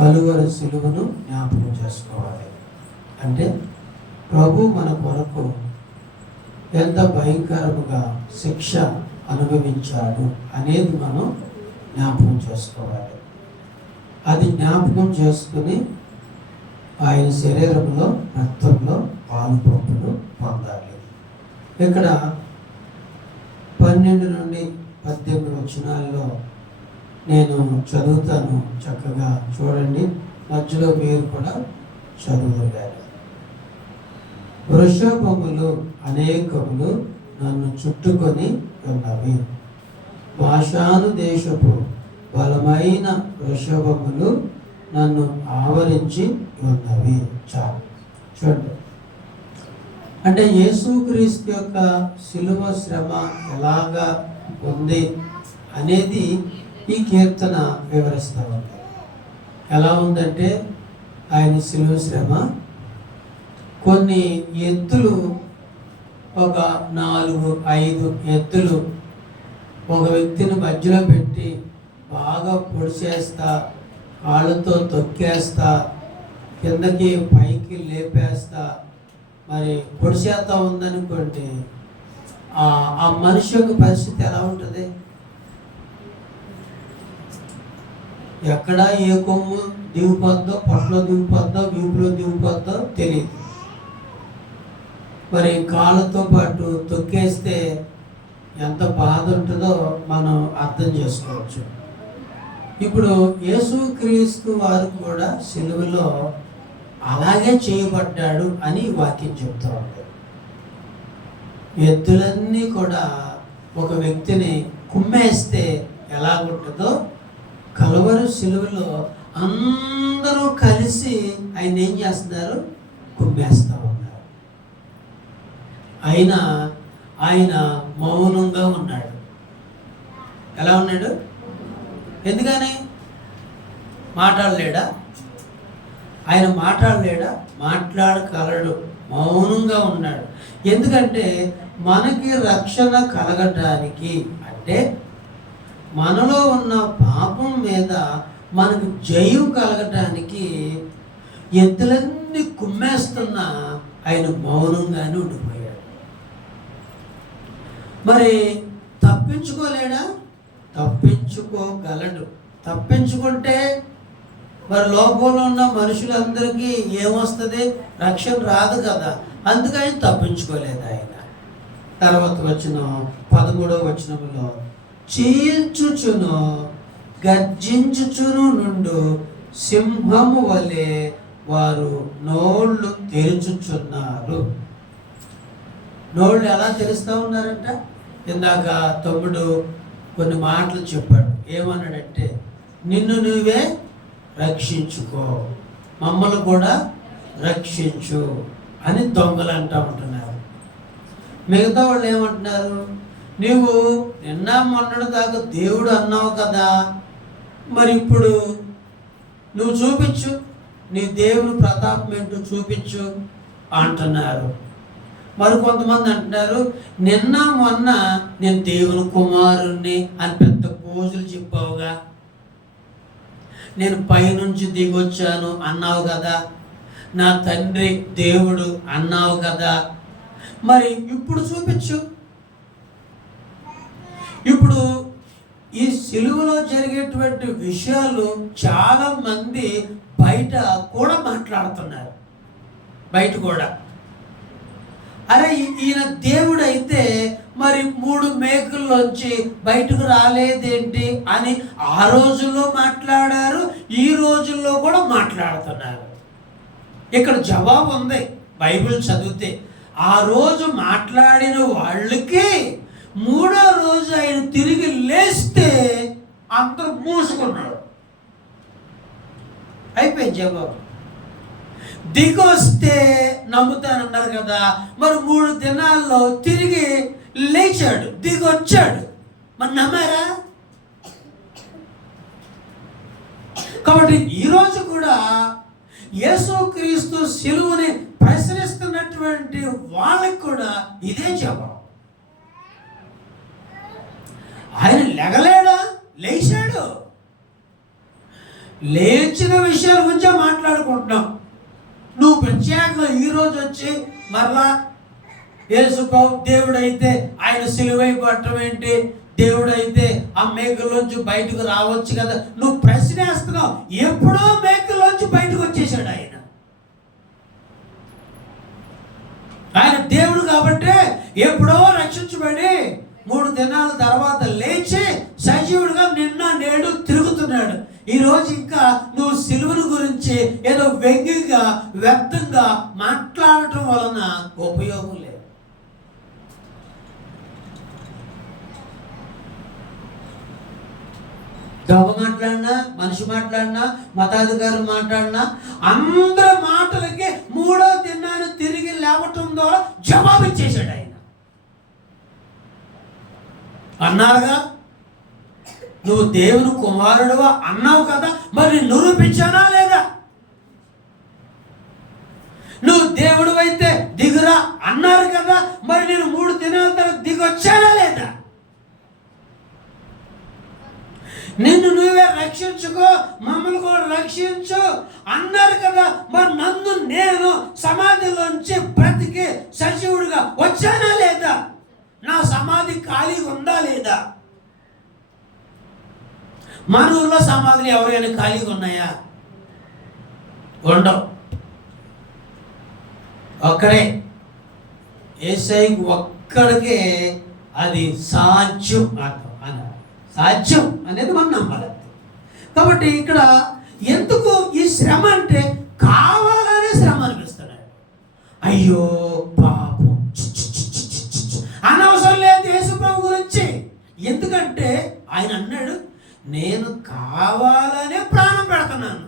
కలువరి సిలువను జ్ఞాపకం చేసుకోవాలి. అంటే ప్రభు మన కొరకు ఎంత భయంకరముగా శిక్ష అనుభవించాడు అనేది మనం జ్ఞాపకం చేసుకోవాలి. అది జ్ఞాపకం చేసుకుని ఆయన శరీరంలో రక్తంలో పాలు పంపులు పొందాలి. ఇక్కడ 12 నుండి 18 వచనాల్లో నేను చదువుతాను, చక్కగా చూడండి. మధ్యలో మీరు కూడా చదువుతారు. వృషభములు అనేకములు నన్ను చుట్టుకొని ఉన్నవి, బాషాను దేశపు బలమైన వృషభములు నన్ను ఆవరించి ఉన్నవి. చాలు చూడండి. అంటే యేసుక్రీస్తు యొక్క శిలువ శ్రమ ఎలాగా ఉంది అనేది ఈ కీర్తన వివరిస్తూ ఉంది. ఎలా ఉందంటే ఆయన శిలువ శ్రమ కొన్ని ఎద్దులు, ఒక 4-5 ఎద్దులు ఒక వ్యక్తిని మధ్యలో పెట్టి బాగా పొడిచేస్తా, కాళ్ళతో తొక్కేస్తా, కిందకి పైకి లేపేస్తా, మరి పొడిచేస్తా ఉందనుకోండి, ఆ మనిషి యొక్క పరిస్థితి ఎలా ఉంటుంది? ఎక్కడ ఏ కొమ్ము దిగిపోద్దో, పొట్టలో దిగిపోద్దో, వీపులో దిగిపోద్దో తెలియదు. మరి కాళ్ళతో పాటు తొక్కేస్తే ఎంత బాధ ఉంటుందో మనం అర్థం చేసుకోవచ్చు. ఇప్పుడు యేసుక్రీస్తు వారు కూడా సిలువలో అలాగే చేయబడ్డాడు అని వాక్యం చెప్తూ ఉంది. ఎద్దులన్నీ కూడా ఒక వ్యక్తిని కుమ్మేస్తే ఎలా ఉంటుందో, కలువరి సిలువలో అందరూ కలిసి ఆయన ఏం చేస్తున్నారు? కుమ్మేస్తూ ఉన్నారు. ఆయన మౌనంగా ఉన్నాడు. ఎలా ఉన్నాడు? ఎందుకని మాట్లాడలేడా? ఆయన మాట్లాడలేడా? మాట్లాడగలడు, మౌనంగా ఉన్నాడు. ఎందుకంటే మనకి రక్షణ కలగటానికి, అంటే మనలో ఉన్న పాపం మీద మనకు జయం కలగటానికి ఎద్దులన్నీ కుమ్మేస్తున్నా ఆయన మౌనంగానే ఉండిపోయాడు. మరి తప్పించుకోలేడా? తప్పించుకోగలడు. తప్పించుకుంటే మరి లోకంలో ఉన్న మనుషులందరికీ ఏమొస్తుంది? రక్షణ రాదు కదా. అందుకని తప్పించుకోలేదు ఆయన. తర్వాత వచ్చిన 13వ వచనంలో, చీల్చుచును గర్జించుచును నుండు సింహము వలె వారు నోళ్ళు తెరుచుచున్నారు. నోళ్ళు ఎలా తెరుస్తూ ఉన్నారంట? ఇందాక తమ్ముడు కొన్ని మాటలు చెప్పాడు. ఏమన్నాడంటే, నిన్ను నువ్వే రక్షించుకో, మమ్మల్ని కూడా రక్షించు అని దొంగలు అంటూ ఉంటున్నారు. మిగతా వాళ్ళు ఏమంటున్నారు? నువ్వు నిన్న మొన్నటి దాకా దేవుడు అన్నావు కదా, మరి ఇప్పుడు నువ్వు చూపించు, నీ దేవుని ప్రతాపం ఏంటో చూపించు అంటున్నారు. మరి కొంతమంది అంటున్నారు, నిన్న మొన్న నేను దేవుని కుమారుణ్ణి అని పెద్ద పోజులు చెప్పావుగా, నేను పైనుంచి దిగొచ్చాను అన్నావు కదా, నా తండ్రి దేవుడు అన్నావు కదా, మరి ఇప్పుడు చూపించు. ఇప్పుడు ఈ సిలువలో జరిగేటువంటి విషయాలు చాలా మంది బయట కూడా మాట్లాడుతున్నారు. బయట కూడా, అరే ఈయన దేవుడు అయితే మరి 3 మేకుల్లోంచి బయటకు రాలేదేంటి అని ఆ రోజుల్లో మాట్లాడారు, ఈ రోజుల్లో కూడా మాట్లాడుతున్నారు. ఇక్కడ జవాబు ఉంది బైబిల్ చదివితే. ఆ రోజు మాట్లాడిన వాళ్ళకి 3వ రోజు ఆయన తిరిగి లేస్తే అందరూ మూసుకున్నాడు. అయిపోయింది జవాబు. దిగొస్తే నమ్ముతానన్నారు కదా, మరి 3 దినాల్లో తిరిగి లేచాడు, దిగొచ్చాడు. మరి నమ్మారా? కాబట్టి ఈరోజు కూడా యేసుక్రీస్తు సిలువని ప్రశ్నిస్తున్నటువంటి వాళ్ళకి కూడా ఇదే జవాబు. ఆయన లెగలేడా? లేచాడు. లేచిన విషయాల గురించే మాట్లాడుకుంటున్నాం. నువ్వు ప్రత్యేకంగా ఈరోజు వచ్చి మరలా యేసుప్రభు దేవుడైతే ఆయన సిలువై పట్టడం ఏంటి, దేవుడైతే ఆ మేకల్లోంచి బయటకు రావచ్చు కదా, నువ్వు ప్రశ్న వేస్తున్నావు. ఎప్పుడో మేకల్లోంచి బయటకు వచ్చేసాడు ఆయన. ఆయన దేవుడు కాబట్టి ఎప్పుడో రక్షించబడి 3 దినాల తర్వాత లేచి సజీవుడిగా నిన్న నేడు తిరుగుతున్నాడు. ఈరోజు ఇంకా నువ్వు సిలువను గురించి ఏదో వ్యంగ్యంగా వ్యర్థంగా మాట్లాడటం వలన ఉపయోగం లేదు. దొంగ మాట్లాడినా, మనిషి మాట్లాడినా, మతాధికారులు మాట్లాడినా అందరి మాటలకి 3వ దినాన్ని తిరిగి లేవటం ద్వారా జవాబు ఇచ్చేశాడు ఆయన. అన్నారుగా, నువ్వు దేవుని కుమారుడువా అన్నావు కదా, మరి నిరూపించానా లేదా? నువ్వు దేవుడు అయితే దిగురా అన్నారు కదా, మరి నేను 3 దినాల తర్వాత దిగొచ్చానా లేదా? నిన్ను నువ్వే రక్షించుకో, మమ్మల్ని కూడా రక్షించు అన్నారు కదా, మరి నన్ను నేను సమాధిలోంచి బ్రతికి సజీవుడిగా వచ్చానా లేదా? నా సమాధి ఖాళీగా ఉందా లేదా? మన ఊర్లో సమాధులు ఎవరైనా ఖాళీగా ఉన్నాయా? ఉండవు. ఒక్కడే యేసయ్య ఒక్కడికే అది సాధ్యం అన్నారు. సాధ్యం అనేది మనం నమ్మాలి. కాబట్టి ఇక్కడ ఎందుకు ఈ శ్రమ అంటే కావాలనే శ్రమ అనిపిస్తున్నాడు. అయ్యో పాపం అనవసరం లేదు యేసుప్రభు గురించి. ఎందుకంటే ఆయన అన్నాడు, నేను కావాలనే ప్రాణం పెడుతున్నాను.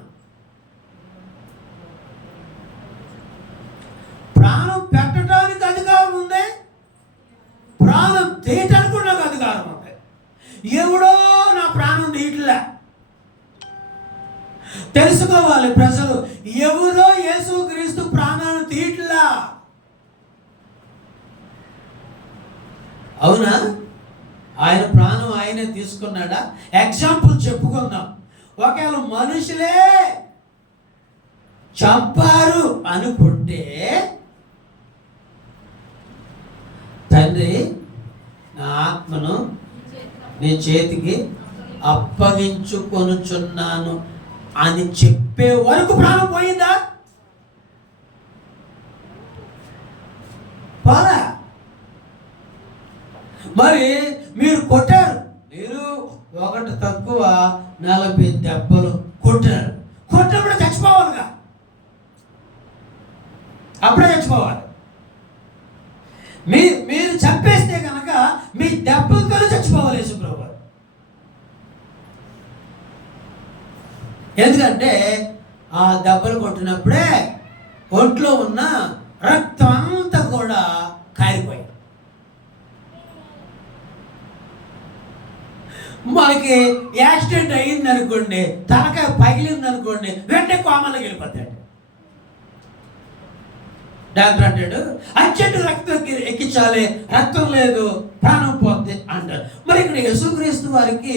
ప్రాణం పెట్టడానికి అధికారం ఉంది, ప్రాణం తీయటానికి కూడా నాకు అధికారం ఉంది. ఎవడో నా ప్రాణం తీయట్లే. తెలుసుకోవాలి ప్రజలు, ఎవరో యేసుక్రీస్తు ప్రాణాన్ని తీయట్లా. అవునా? ఆయన ప్రాణం ఆయనే తీసుకున్నాడా? ఎగ్జాంపుల్ చెప్పుకుందాం. ఒకవేళ మనుషులే చంపారు అనుకుంటే, తండ్రి నా ఆత్మను నీ చేతికి అప్పగించుకొనుచున్నాను అని చెప్పే వరకు ప్రాణం పోయిందా? పోరా. మరి మీరు కొట్టారు, మీరు 1 తక్కువ 40 దెబ్బలు కొట్టారు. కొట్టినప్పుడు చచ్చిపోవాలిగా, అప్పుడే చచ్చిపోవాలి. మీరు చంపేస్తే కనుక మీ దెబ్బలతోనే చచ్చిపోవాలి యేసుప్రభు. ఎందుకంటే ఆ దెబ్బలు కొట్టినప్పుడే ఒంట్లో ఉన్న రక్తం అంతా కూడా కారిపోయింది. మనకి యాక్సిడెంట్ అయ్యింది అనుకోండి, తలకాయ పగిలింది అనుకోండి, వెంటనే కోమాలోకి వెళ్ళిపోతాడు. డాక్టర్ అంటాడు అర్జెంట్ రక్తం ఎక్కించాలి, రక్తం లేదు ప్రాణం పోద్ది అంటారు. మరి ఇక్కడ యేసుక్రీస్తు వారికి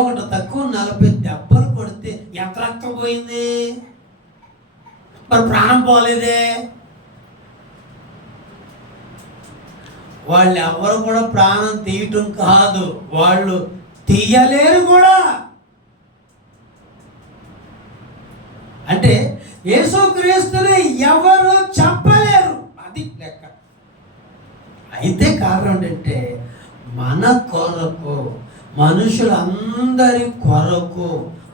1 తక్కువ 40 దెబ్బలు కొడితే ఎంత రక్తం పోయింది? మరి ప్రాణం పోలేదే. వాళ్ళు ఎవరు కూడా ప్రాణం తీయటం కాదు, వాళ్ళు తీయలేరు కూడా. అంటే యేసుక్రీస్తుని ఎవరు చంపలేరు, అది లెక్క. అయితే కారణం ఏంటంటే మన కొరకు, మనుషులందరి కొరకు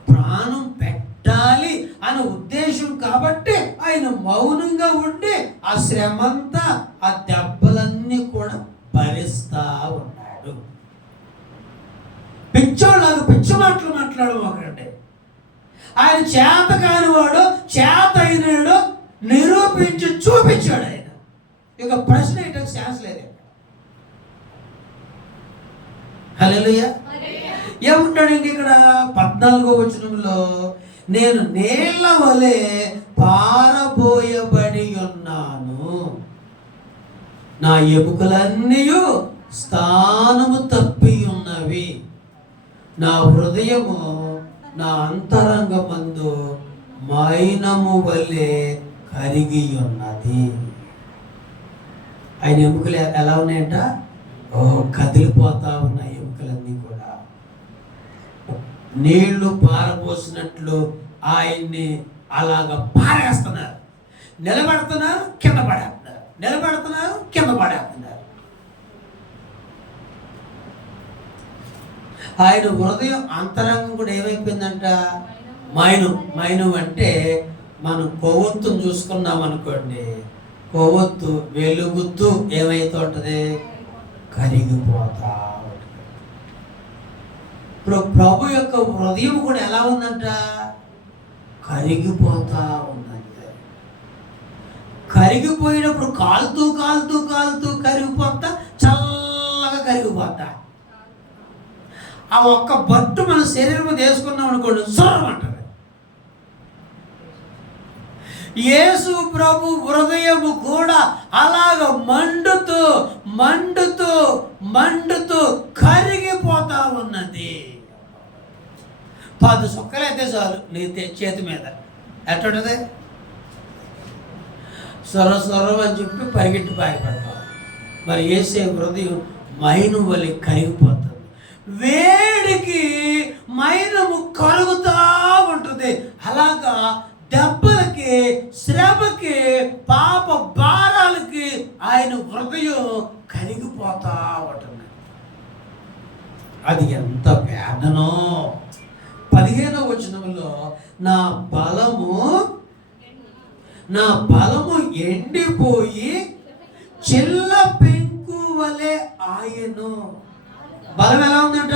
ప్రాణం పెట్టాలి అనే ఉద్దేశం కాబట్టి ఆయన మౌనంగా ఉండి ఆ శ్రమంతా, ఆ దెబ్బలన్నీ కూడా భరిస్తా ఉన్నాడు. పిచ్చోళ్ళగా పిచ్చి మాటలు మాట్లాడమాకండి. ఆయన చేత కానివాడు చేత అయినాడు నిరూపించి చూపించాడు ఆయన. ఇక ప్రశ్న ఏంటో ఛాన్స్ లేదు. హల్లెలూయా. ఏముంటాడు ఇంక ఇక్కడ 14వ వచనంలో, నేను నేల వలె పారబోయబడి ఉన్నాను, నా ఎముకలన్నీ స్థానము తప్పి ఉన్నవి, నా హృదయము నా అంతరంగమందు మైనము వలె కరిగి ఉన్నది. ఆయన ఎముకలు ఎలా ఉన్నాయంట? కదిలిపోతా ఉన్నాయి ఎముకలన్నీ కూడా. నీళ్లు పారబోసినట్లు ఆయన్ని అలాగ పారేస్తున్నారు. నిలబడుతున్నారు, కింద పడేస్తున్నారు, నిలబడుతున్నారు, కింద పడేస్తున్నారు. ఆయన హృదయం అంతరంగం కూడా ఏమైపోయిందంట? మైనం అంటే మనం కొవ్వొత్తును చూసుకున్నాం అనుకోండి, కొవ్వొత్తు వెలుగుతూ ఏమైతే ఉంటుంది? కరిగిపోతా ఉంటుంది. ఇప్పుడు ప్రభు యొక్క హృదయం కూడా ఎలా ఉందంట? కరిగిపోతా ఉందంటే. కరిగిపోయినప్పుడు కాలుతూ కాలుతూ కాలుతూ కరిగిపోతా, చల్లగా కరిగిపోతా. ఆ ఒక్క బట్టు మన శరీరం వేసుకున్నాం అనుకోండి, సురం అంటారు. యేసు ప్రభు హృదయము కూడా అలాగ మండుతూ మండుతూ మండుతూ కరిగిపోతా ఉన్నది. 10 సుక్కలు అయితే చాలు నీ చేతి మీద, ఎట్టుంటది? సొరం అని చెప్పి పరిగెట్టి పారిపడతాం. మరి యేసే హృదయం మైను వలె కరిగిపోతుంది. వేడికి మైనము కరుగుతూ ఉంటుంది. అలాగా దెబ్బలకి, శ్రమకి, పాప భారాలకి ఆయన హృదయం కరిగిపోతా ఉంటుంది. అది ఎంత వేదనో! 15వ వచనంలో నా బలము ఎండిపోయి చిల్ల పెంకు వలె ఆయను. బలం ఎలా ఉందంట?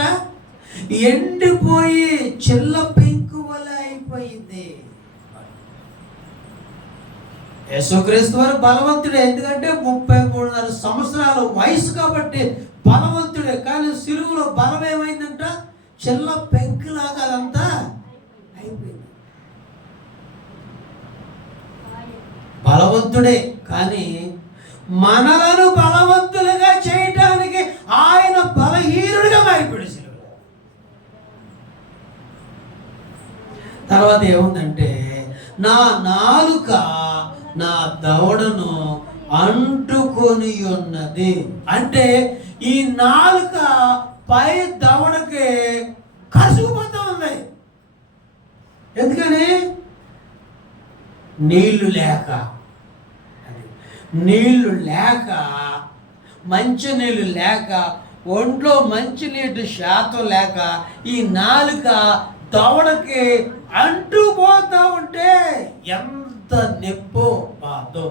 ఎండిపోయి చిల్ల పెంకు వలె అయిపోయింది. యేసుక్రీస్తు వారు బలవంతుడే. ఎందుకంటే 33.5 సంవత్సరాల వయసు కాబట్టి బలవంతుడే. కానీ సిలువలో బలం ఏమైందంట? చిల్ల పెంకులాగా అదంతా అయిపోయింది. బలవంతుడే, కానీ మనలను బలవంతులుగా చేయటానికి ఆయన బలహీనుడిగా మారిపోయాడు సిలువలో. తర్వాత ఏముందంటే, నా నాలుక నా దవడను అంటుకొని ఉన్నది. అంటే ఈ నాలుక పై దవడకి కసుకుపోతా ఉంది. ఎందుకని? నీళ్లు లేక, మంచి నీళ్ళు లేక, ఒంట్లో మంచి నీటి శాతం లేక ఈ నాలుక దవడకి అంటుపోతా ఉంటే ఎంత నొప్పో బాధో.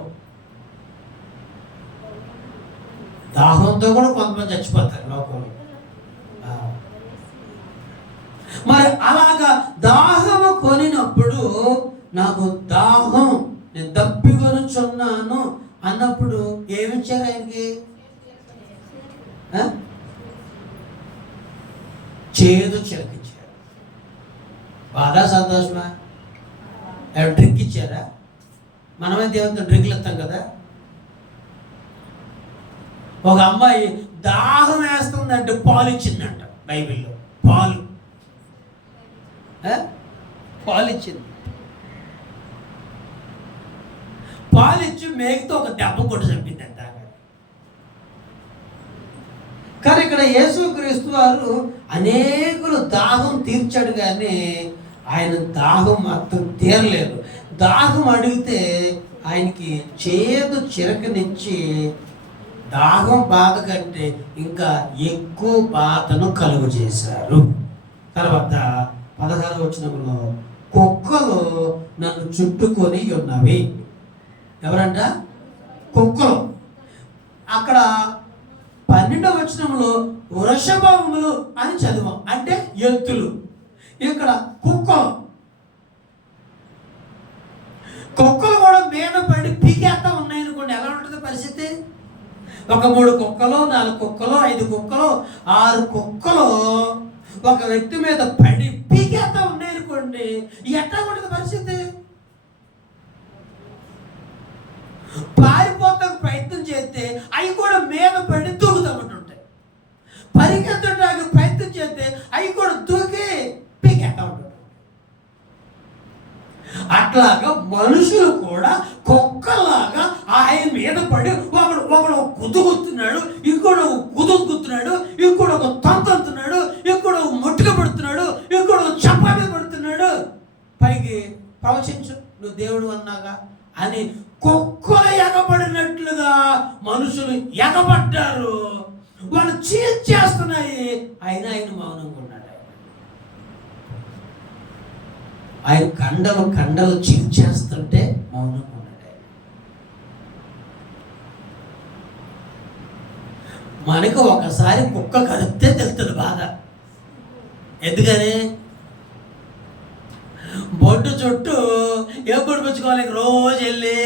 దాహంతో కూడా కొంతమంది చచ్చిపోతారు లోకంలో. మరి అలాగా దాహము కొనినప్పుడు, నాకు దాహం, నేను దప్పికొనుచున్నాను అన్నప్పుడు ఏమిచ్చారు ఆయనకి? చేదు చిలకిచ్చారు. బాధ సంతోషమా? డ్రింక్ ఇచ్చారా? మనమైతే ఏమంతా డ్రింక్లు ఇస్తాం కదా. ఒక అమ్మాయి దాహం వేస్తుందంటే పాలు ఇచ్చిందంట. బైబిల్లో పాలు ఇచ్చింది. పాలిచ్చి మేకతో ఒక దెబ్బ కొట్టి చంపిందంట. కానీ ఇక్కడ యేసుక్రీస్తు వారు అనేకులు దాహం తీర్చాడు, కానీ ఆయన దాహం మాత్రం తీరలేదు. దాహం అడిగితే ఆయనకి చేదు చిరకనిచ్చి దాహం బాధ కంటే ఇంకా ఎక్కువ బాధను కలుగు చేశారు. తర్వాత 16వ వచనంలో కుక్కలు నన్ను చుట్టుకొని ఉన్నవి. ఎవరంట? కుక్కలు. అక్కడ 12వ వచనంలో వృషభములు అని చదివాం, అంటే ఎత్తులు. ఇక్కడ కుక్కలు కూడా మీద పడి పీకేస్తా ఉన్నాయనుకోండి, ఎలా ఉంటుంది పరిస్థితి? ఒక 3 కుక్కలు, 4 కుక్కలు, 5 కుక్కలు, 6 కుక్కలు ఒక వ్యక్తి మీద పడి పీకేస్తా ఉన్నాయనుకోండి, ఎట్లా ఉంటుంది పరిస్థితి? పారిపోతానికి ప్రయత్నం చేస్తే అవి కూడా మీద పడి దూకుతామంటుంటాయి. పరిగెత్తడానికి ప్రయత్నం చేస్తే అవి కూడా దూకి పీకేస్తా ఉంటాయి. అట్లాగా మనుషులు కూడా కుక్కలాగా ఆయన మీద పడి ఒకడు కుదుగుతున్నాడు, ఇంకోడు కుదుగుతున్నాడు, ఇంకోడు ఒక తంతున్నాడు, ఇంకోడు ముట్టుక పడుతున్నాడు, ఇంకోడు చప్ప మీద పడుతున్నాడు. పైకి ప్రవచించు నువ్వు దేవుడు అన్నాగా అని కుక్కలు ఎగబడినట్లుగా మనుషులు ఎగబడ్డారు. వాళ్ళు చీల్చేస్తున్నాయి, ఆయన మౌనంగా ఉన్నాడు. ఆయన కండలు చీల్చేస్తుంటే మౌనంగా ఉన్నాడు. మనకు ఒకసారి కుక్క కరిస్తే తెలుస్తుంది బాధ. ఎందుకని బొడ్డు చుట్టూ ఏ పొడిపించుకోవాలి, రోజు వెళ్ళి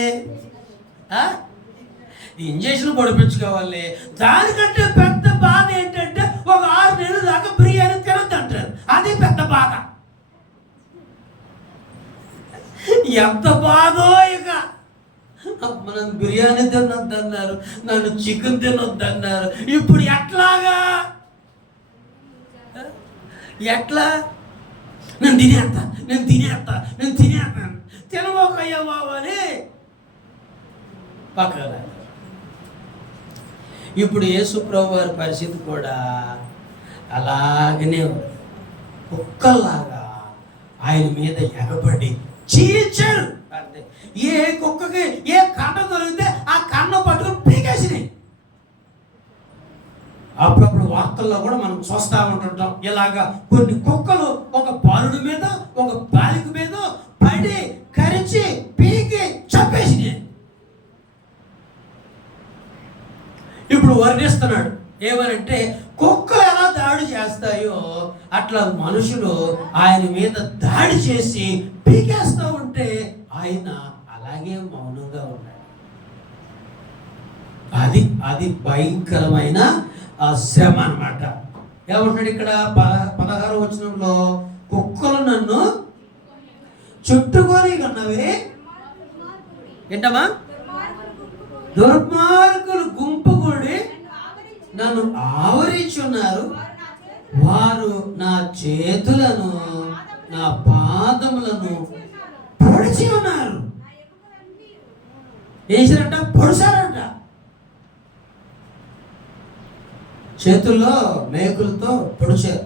ఇంజక్షన్ పొడిపించుకోవాలి. దానికంటే పెద్ద బాధ ఏంటంటే ఒక 6 నెలల దాకా బిర్యానీ తినద్దు అంటారు. అది పెద్ద బాధ. ఎంత బాధో. ఇక నన్ను బిర్యానీ తినొద్దు అన్నారు, నన్ను చికెన్ తినొద్దు అన్నారు. ఇప్పుడు ఎట్లా నేను తినేస్తాను తినబోకయ్యా బాబు అని పక్కన. ఇప్పుడు యేసు ప్రభు వారి పరిస్థితి కూడా అలాగనే ఉంది. కుక్కల్లాగా ఆయన మీద ఎగబడి చీల్చారు. అంటే ఏ కుక్కకి ఏ కన్న దొరికితే ఆ కన్న పట్టుకుని పీకేసినాయి. అప్పుడప్పుడు వార్తల్లో కూడా మనం చూస్తూ ఉంటుంటాం. ఇలాగా కొన్ని కుక్కలు ఒక బాలుడి మీద ఒక బాలిక మీద పడి కరిచి పీకి చంపేసినాయి. ఇప్పుడు వర్ణిస్తున్నాడు ఏమనంటే, కుక్కలు ఎలా దాడి చేస్తాయో అట్లా మనుషులు ఆయన మీద దాడి చేసి పీకేస్తూ ఉంటే ఆయన అలాగే మౌనంగా ఉన్నాడు. అది భయంకరమైన శ్రమ అన్నమాట. ఏమంటాడు ఇక్కడ 16వ వచనంలో, కుక్కలు నన్ను చుట్టుకొని ఉన్నవి ఏంటమ్మా, దుర్మార్గులు గుంపు కూడి నన్ను ఆవరించున్నారు. వారు నా చేతులను నా పాదములను పొడిచి ఉన్నారు. వేసారంట, పొడిచారంట. చేతుల్లో మేకులతో పొడిచారు,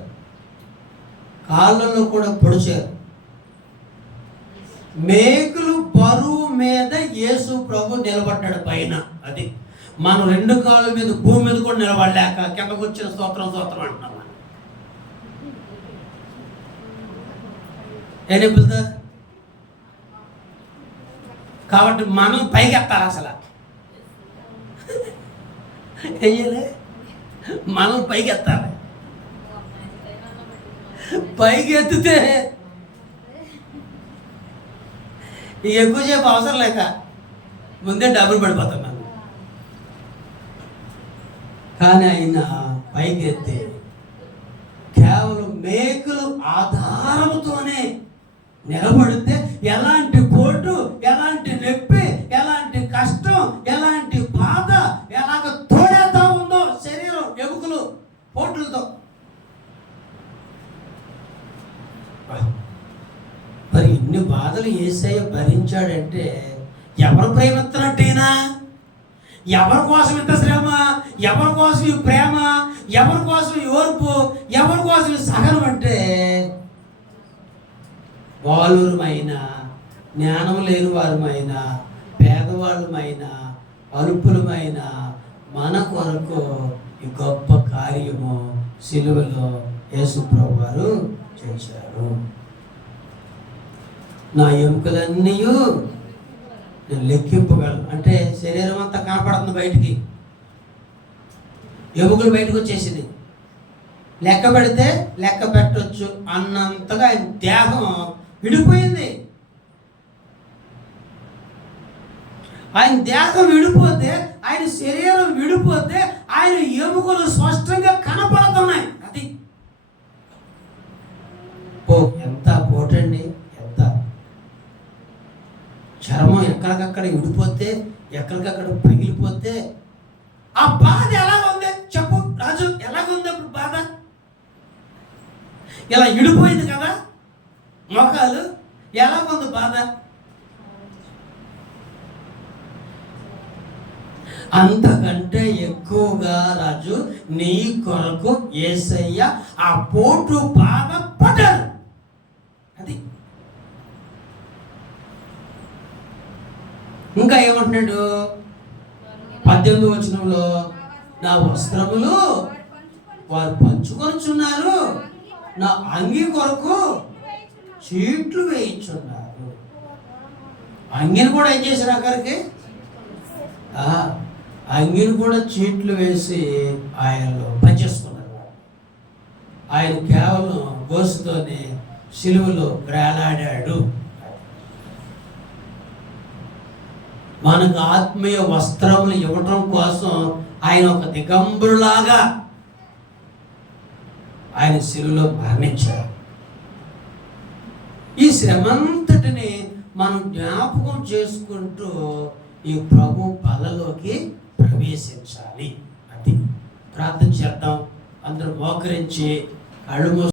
కాళ్ళల్లో కూడా పొడిచారు. మేకులు బరువు మీద యేసు ప్రభు నిలబడ్డాడు పైన. అది మనం 2 కాళ్ళ మీద భూమి మీద కూడా నిలబడలేక కిందకు వచ్చిన స్తోత్రం అంటున్నాం. ఏనిపుతా కాబట్టి మనం పైకి ఎత్తాలి. అసలు వెయ్యలే, మనం పైకి ఎత్తాలి. పైకి ఎత్తితే ఎక్కువసేపు అవసరం లేక ముందే డబ్బులు పడిపోతాం మనం. కానీ ఆయన పైకి ఎత్తే కేవలం మేకులు ఆధారముతోనే నిలబడితే ఎలాంటి పోటు, ఎలాంటి నొప్పి, ఎలాంటి కష్టం, ఎలాంటి బాధ ఎలాగ తోడేస్తా ఉందో శరీరం ఎముకలు పోట్లతో. మరి ఇన్ని బాధలు యేసయ్య భరించాడంటే ఎవరు ప్రేమిస్తున్నట్టేనా? ఎవరి కోసం ఇంత శ్రమ, ఎవరి కోసం ఈ ప్రేమ, ఎవరి కోసం ఈ ఓర్పు, ఎవరి కోసం ఈ సహనం అంటే బాలురమైన, జ్ఞానం లేని వారమైన, పేదవాళ్ళమైన, అల్పులమైన మన కొరకు ఈ గొప్ప కార్యము సిలువలో యేసు ప్రభు వారు చేశారు. నా ఎముకలన్నీ నేను లెక్కింపగలను. అంటే శరీరం అంతా కనపడుతుంది బయటికి, ఎముకలు బయటకు వచ్చేసింది. లెక్క పెడితే లెక్క పెట్టవచ్చు అన్నంతగా ఆయన దేహం విడిపోయింది. ఆయన దేహం విడిపోతే, ఆయన శరీరం విడిపోతే ఆయన ఎముకలు స్పష్టంగా కనపడుతున్నాయి. అది ఎంత పోటండి, ఎంత చర్మం ఎక్కడికక్కడ విడిపోతే, ఎక్కడికక్కడ పగిలిపోతే ఆ బాధ ఎలాగుంది చెప్పు రాజు, ఎలాగుంది అప్పుడు బాధ? ఇలా విడిపోయింది కదా మొఖాలు, ఎలాగుంది బాధ? అంతకంటే ఎక్కువగా రాజు నీ కొరకు యేసయ్య ఆ పోటు బాగా పడ్డాడు. అది ఇంకా ఏమంటున్నాడు 18వ వచనంలో, నా వస్త్రములు వారు పంచుకొనుచున్నారు, నా అంగి కొరకు చీట్లు వేయించున్నారు. అంగిని కూడా ఏం చేశారు అక్కడికి? అంగిని కూడా చీట్లు వేసి ఆయనలో పనిచేసుకున్నారు. ఆయన కేవలం గోసుతోనే సిలువలో వేలాడాడు. మనకు ఆత్మీయ వస్త్రములు ఇవ్వటం కోసం ఆయన ఒక దిగంబరులాగా ఆయన సిలువలో మరణించారు. ఈ శ్రమంతటిని మనం జ్ఞాపకం చేసుకుంటూ ఈ ప్రభు బలలోకి ప్రవేశించాలి. అది ప్రార్థన చేద్దాం. అందరూ మోకరించి కళ్ళు